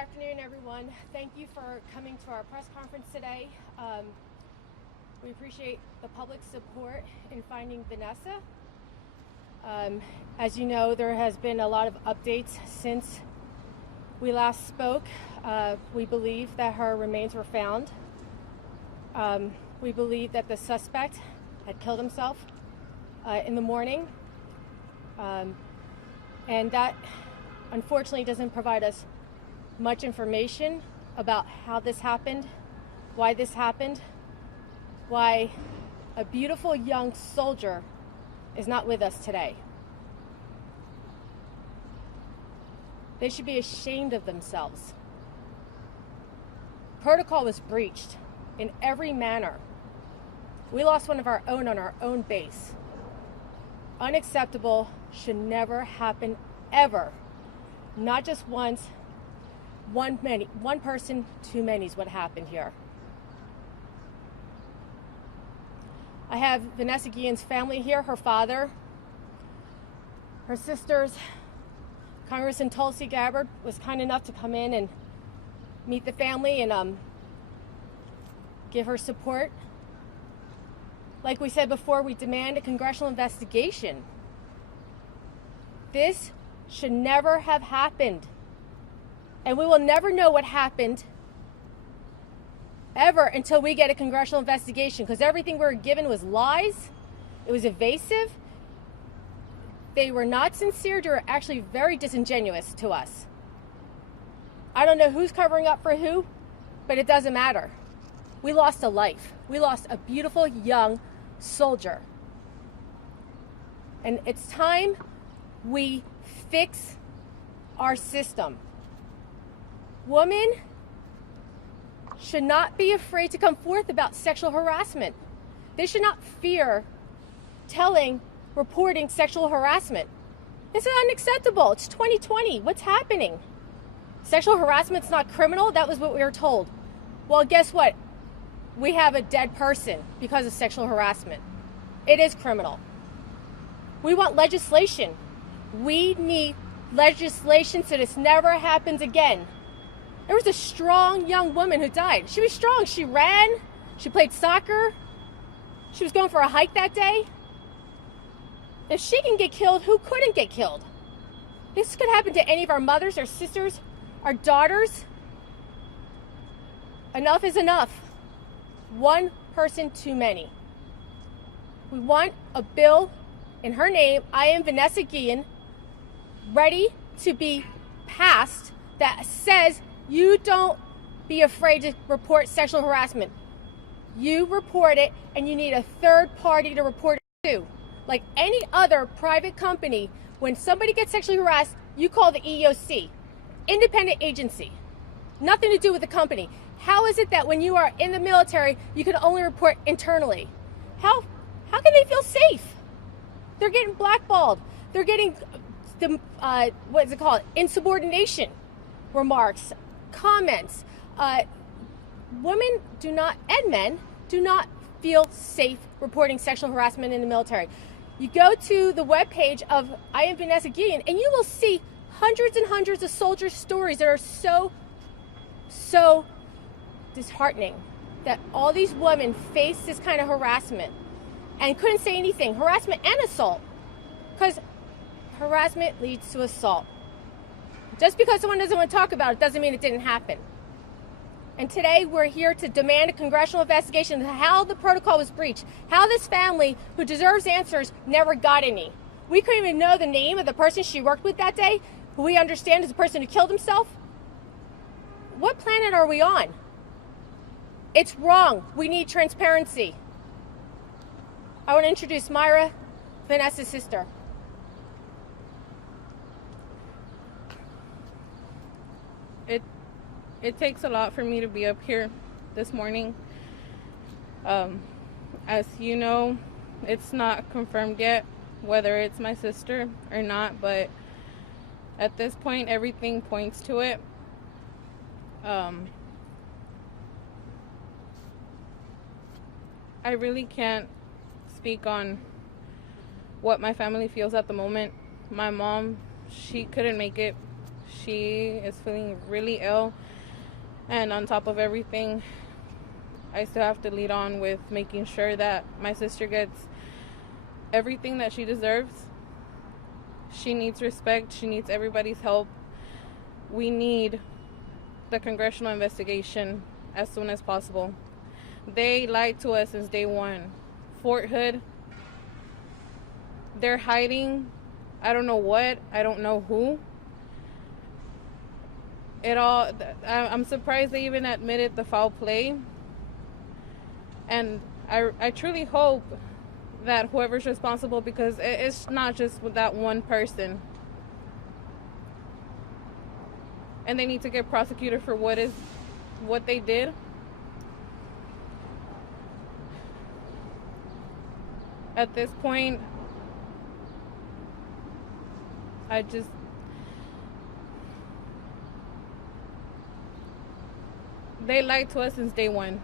afternoon, everyone. Thank you for coming to our press conference today. We appreciate the public support in finding Vanessa. As you know, there has been a lot of updates since we last spoke. We believe that her remains were found. We believe that the suspect had killed himself in the morning. And that unfortunately doesn't provide us much information about how this happened, why this happened, why a beautiful young soldier is not with us today. They should be ashamed of themselves. Protocol was breached in every manner. We lost one of our own on our own base. Unacceptable, should never happen ever. Not just once, one person too many is what happened here. I have Vanessa Guillen's family here, her father, her sisters. Congressman Tulsi Gabbard was kind enough to come in and meet the family and give her support. Like we said before, we demand a congressional investigation. This should never have happened. And we will never know what happened ever until we get a congressional investigation, because everything we were given was lies. It was evasive. They were not sincere. They were actually very disingenuous to us. I don't know who's covering up for who, but it doesn't matter. We lost a life. We lost a beautiful young soldier. And it's time we fix our system. Women should not be afraid to come forth about sexual harassment. They should not fear reporting sexual harassment. This is unacceptable. It's 2020. What's happening? Sexual harassment's not criminal? That was what we were told. Well, guess what? We have a dead person because of sexual harassment. It is criminal. We want legislation. We need legislation so this never happens again. There was a strong young woman who died. She was strong. She ran. She played soccer. She was going for a hike that day. If she can get killed, who couldn't get killed? This could happen to any of our mothers, our sisters, our daughters. Enough is enough. One person too many. We want a bill in her name, I am Vanessa Guillen, ready to be passed that says you don't be afraid to report sexual harassment. You report it, and you need a third party to report it to. Like any other private company, when somebody gets sexually harassed, you call the EEOC, independent agency. Nothing to do with the company. How is it that when you are in the military, you can only report internally? How can they feel safe? They're getting blackballed. They're getting, what is it called? Insubordination remarks, comments. Women do not, and men, do not feel safe reporting sexual harassment in the military. You go to the webpage of I am Vanessa Guillen, and you will see hundreds and hundreds of soldiers' stories that are so disheartening, that all these women face this kind of harassment and couldn't say anything. Harassment and assault, because harassment leads to assault. Just because someone doesn't want to talk about it doesn't mean it didn't happen. And today we're here to demand a congressional investigation into how the protocol was breached, how this family, who deserves answers, never got any. We couldn't even know the name of the person she worked with that day, who we understand is the person who killed himself. What planet are we on? It's wrong. We need transparency. I want to introduce Myra, Vanessa's sister. It takes a lot for me to be up here this morning. As you know, it's not confirmed yet whether it's my sister or not, but at this point, everything points to it. I really can't speak on what my family feels at the moment. My mom, she couldn't make it. She is feeling really ill, and on top of everything, I still have to lead on with making sure that my sister gets everything that she deserves. She needs respect. She needs everybody's help. We need the congressional investigation as soon as possible. They lied to us since day one. Fort Hood, they're hiding. I don't know what. I don't know who. I'm surprised they even admitted the foul play. And I truly hope that whoever's responsible, because it's not just with that one person. And they need to get prosecuted for what they did. At this point, they lied to us since day one.